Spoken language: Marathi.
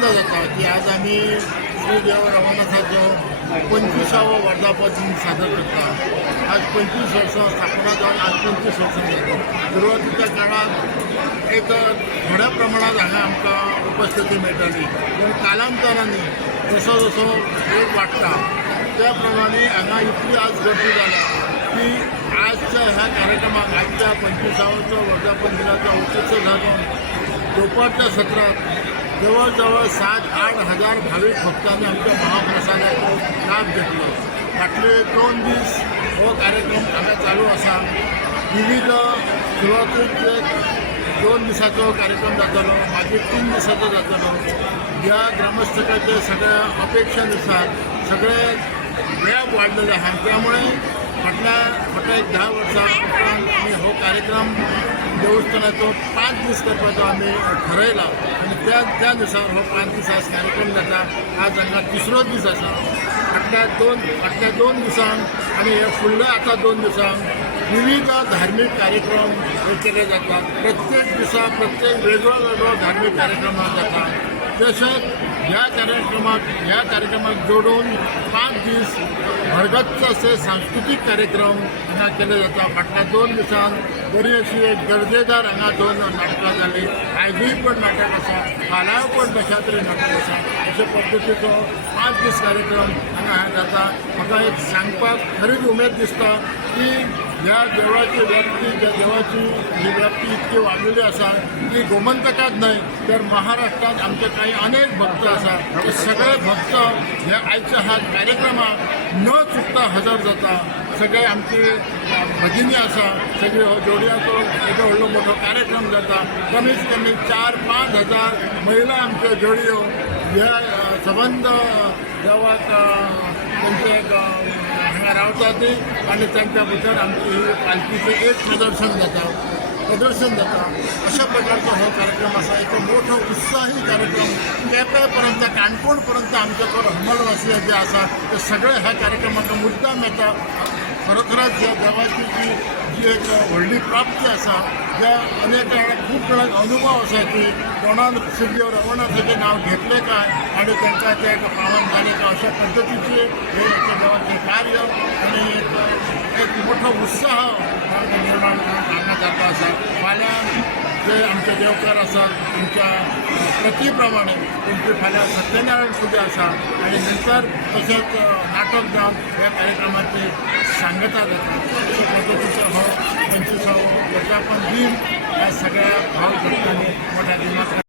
आनंद जाता की आज आम्ही श्री देव रवनाथाचो 25वा वर्धापन दिन सादर करता. आज 25 वर्सां स्थापना जावन आज 25 वर्सां जाता. सुरवातीच्या काळात एक थोड्या प्रमाणात हांगा आमकां उपस्थिती मेळटाली, पूण कालांतरांनी जसो जसो वेग वाडटा त्या प्रमाणे हांगा इतली आज गर्दी जाल्या की आजच्या ह्या कार्यक्रमाक आजच्या 25वा वर्धापन दिनाचा औचित्य साधून दुपारच्या सत्रात जवळजवळ 7-8 हजार भाविक भक्तांनी आमच्या महाप्रसादाचो लाभ घेतलो. फाटले 2 दीस हो कार्यक्रम हांगा चालू आसा. विविध सुरवातीक 2 दिसाचो कार्यक्रम जातलो, मागीर 3 दिसाचो जातलो. ह्या ग्रामस्थकाचे सगळ्या अपेक्षेनुसार सगळे वेळ वाढलेले आहात. त्यामुळे फाटल्या एक 10 वर्सां उपरांत आमी हो कार्यक्रम देवस्थानाचो 5 दीस करपाचो आमी ठरयला आनी त्या दिसार हो 5 दीस आज कार्यक्रम जाता. आज हांगा 3रो दीस आसा. फाटल्या 2 दिसांक आनी हे फुडले आतां 2 दिसांक विविध धार्मीक कार्यक्रम हे केले जातात. प्रत्येक दिसा प्रत्येक वेगळो धार्मीक कार्यक्रम जाता. तशेंच ह्या कार्यक्रमाक जोडून 5 दीस भरगच्च असे सांस्कृतीक कार्यक्रम हांगा केले जाता. फाटल्या 2 दिसांक बरी अशी एक दर्जेदार हांगा 2 नाटकां जाली. आयजूय पण नाटक आसा, फाल्यां पण कशा तरी नाटक आसा. अशे पद्दतीचो 5 दीस कार्यक्रम हांगा जाता. म्हाका एक सांगपाक खरीच उमेद दिसता की ह्या देवळाची व्याप्ती, ज्या देवाची ही व्याप्ती इतकी वाडलेली आसा की गोमंतकात न्हय तर महाराष्ट्रात आमचे काही अनेक भक्त आसा. ते सगळे भक्त हे आयच्या ह्या कार्यक्रमाक न चुकता हजर जाता. सगळे आमचे भगिनी आसा, सगळे हो जोडयाचो एक व्हडलो मोठो कार्यक्रम जाता. कमीत कमी 4-5 हजार महिला आमच्यो जोडयो ह्या संबंध देवाक तेंचे हांगा रावतात आनी तांच्या भितर आमची पालखीचें एक प्रदर्शन जाता. अशा प्रकारचा हो कार्यक्रम आसा. एक मोठो उत्साही कार्यक्रम केपेंपर्यंत काणकोणपर्यंत आमच्याकडे अंमलवासी जे आसा ते सगळे ह्या कार्यक्रमाक मुद्दाम येता. खरोखरच ह्या देवाची जी एक व्हडली प्राप्ती आसा, ज्या अनेक खूब वेळा अनुभव आसा की कोणान श्री रवनाथाचें नांव घेतलें काय आनी तांकां ते पावन जालें काय अशा पद्दतीचे हे देवाचें कार्य आनी एक मोठो उत्साह निर्माण हांगा जाता आसा. फाल्यां जे आमचे देवकार आसात तुमच्या प्रती प्रमाणे तुमची फाल्यां सत्यनारायण पुजा आसा आनी नंतर तशेंच नाटक जावन ह्या कार्यक्रमाची सांगता जाता. अशा पद्दतीचो हो 25वा वर्धापन दिन ह्या सगळ्या भाव भक्तांनी मोठ्या दिनांक